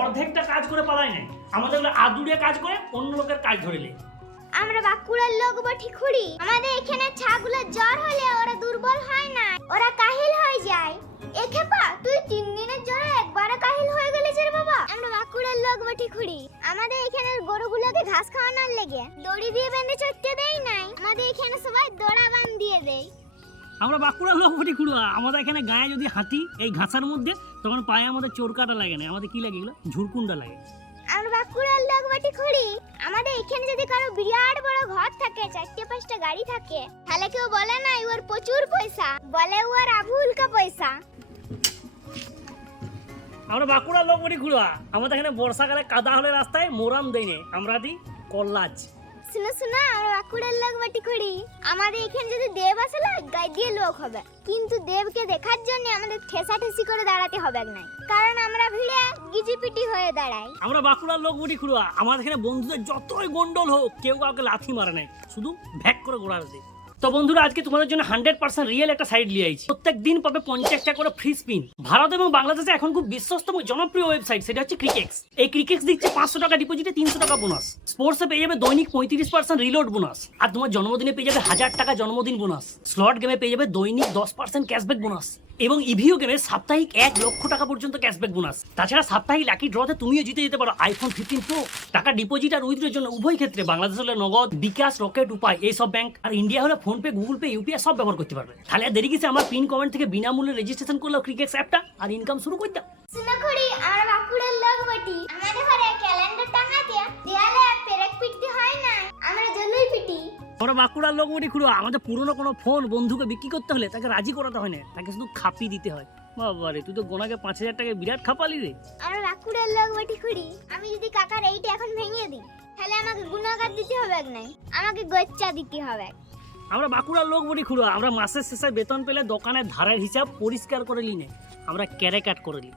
অর্ধেকটা কাজ করে পালাই নাই, আমাদের আদুরে কাজ করে অন্য লোকের কাজ ধরে লে। আমরা বাঁকুড়ার লোক বটি খুড়ি, আমাদের এখানে ছাগুলো জ্বর হলে ওরা দুর্বল হয় না, ওরা কাহিল হয়ে যায়। এখেপা তুই 3 দিনের জ্বরে একবারে কাহিল হয়ে গেলিস রে বাবা। আমরা বাঁকুড়ার লোক বটি খুড়ি, আমাদের এখানে গরুগুলোকে ঘাস খাওয়ানোর লেগে দড়ি দিয়ে বেঁধে চড়তে দেই নাই, আমাদের এখানে সবাই দড়া বাঁধ দিয়ে দেয়। আমরা বাঁকুড়ার লোক বটি খুড়া, আমাদের এখানে গায়ে যদি হাঁটি এই ঘাসার মধ্যে, তখন পায়ে আমাদের চোরকাটা লাগে না, আমাদের কি লাগে এগুলো ঝুরকুন্ডা লাগে। আমরা বাঁকুড়ার লোক বটি খুড়ি, আমাদের এখানে যদি কারো বিরাট বড় ঘর থাকে, 4-5টা গাড়ি থাকে, তাহলে কেউ বলে না ওর প্রচুর পয়সা, বলে ওর আবুলকা পয়সা। আমরা বাঁকুড়ার লোক বটি খুড়া, আমাদের এখানে বর্ষাকালে কাদা হলে রাস্তায় মোরাম দেয় না, আমরা দিই কল্লাজ। শুনো শুনো, আমরা বাঁকুড়ার লোক বটি খুড়ি, আমাদের এখানে যদি দেব আসলে গায়ে দিয়ে লোক হবে, কিন্তু দেবকে দেখার জন্য আমাদের ঠেসাঠেসি করে দাঁড়াতে হবে না, কারণ আমরা ভিড়ে গিজিপিটি হয়ে দাঁড়াই। আমরা বাঁকুড়ার লোক বটি খুড়া, আমাদের এখানে বন্ধুদের যতই গন্ডল হোক কেউ কাউকে লাথি মারে নাই, শুধু ভ্যাক করে গোড়া দেয়। তো বন্ধুরা, আজকে তোমাদের জন্য 100% রিয়েল একটা সাইট নিয়ে আইছি। প্রত্যেক দিন পাবে 50 টাকা করে ফ্রি স্পিন। ভারত এবং বাংলাদেশে এখন খুব বিশ্বস্ত এবং জনপ্রিয় ওয়েবসাইট, সেটা হচ্ছে ক্রিকেক্স। এই ক্রিকেক্স দিচ্ছে 500 টাকা ডিপোজিটে 300 টাকা বোনাস। স্পোর্টসে পেয়ে যাবে দৈনিক 35% রিলোড বোনাস, আর তোমার জন্মদিনে পেয়ে যাবে 1000 টাকা জন্মদিন বোনাস। স্লট গেমে পেয়ে যাবে দৈনিক 10% ক্যাশব্যাক বোনাস, এবং ইভিও গেমে সাপ্তাহিক 1 লক্ষ টাকা পর্যন্ত ক্যাশব্যাক বোনাস। তাছাড়া সাপ্তাহিক লাকি ড্রতে তুমিও জিতে যেতে পারো আইফোন 15 প্রো। টাকা ডিপোজিট আর উইথড্রর জন্য উভয় ক্ষেত্রে বাংলাদেশ হলে নগদ, বিকাশ, রকেট, উপায় এইসব ব্যাংক, আর ইন্ডিয়া হলে ফোনপে, গুগল পে, ইউপিআই সব ব্যবহার করতে পারবে। তাহলে আর দেরি কিসে, আমার পিন কমেন্ট থেকে বিনামূল্যে রেজিস্ট্রেশন করলো ক্রিকেক্স অ্যাপটা, আর ইনকাম শুরু করে দাও। শুনো খুড়ি, আমরা বাঁকুড়ার লোক বটি, আমাদের ঘরে ক্যালেন্ডার টাঙাতে দেয়ালে পেরেক পিটতে হয় না, আমরা জন্যই পিটি। আমরা বাঁকুড়ার লোক বটি খুড়ো, আমাদের পুরনো কোনো ফোন বন্ধুকে বিক্রি করতে হলে তাকে রাজি করাতে হয় না, তাকে শুধু খাপি দিতে হয়। বাবা রে, তুই তো গোনাকে 5000 টাকা বিরাট খাপালি রে। আমরা বাঁকুড়ার লোক বটি খুড়ি, আমি যদি কাকার এইটা এখন ভেঙে দিই, তাহলে আমাকে গুণাগার দিতে হবে নাই, আমাকে গচ্চা দিতে হবে। আমরা বাঁকুড়ার লোক বটি খুড়ো, আমরা মাসের শেষে বেতন পেলে দোকানের ধারের হিসাব পরিষ্কার করে নিই না, আমরা ক্যারে কাট করে নিই।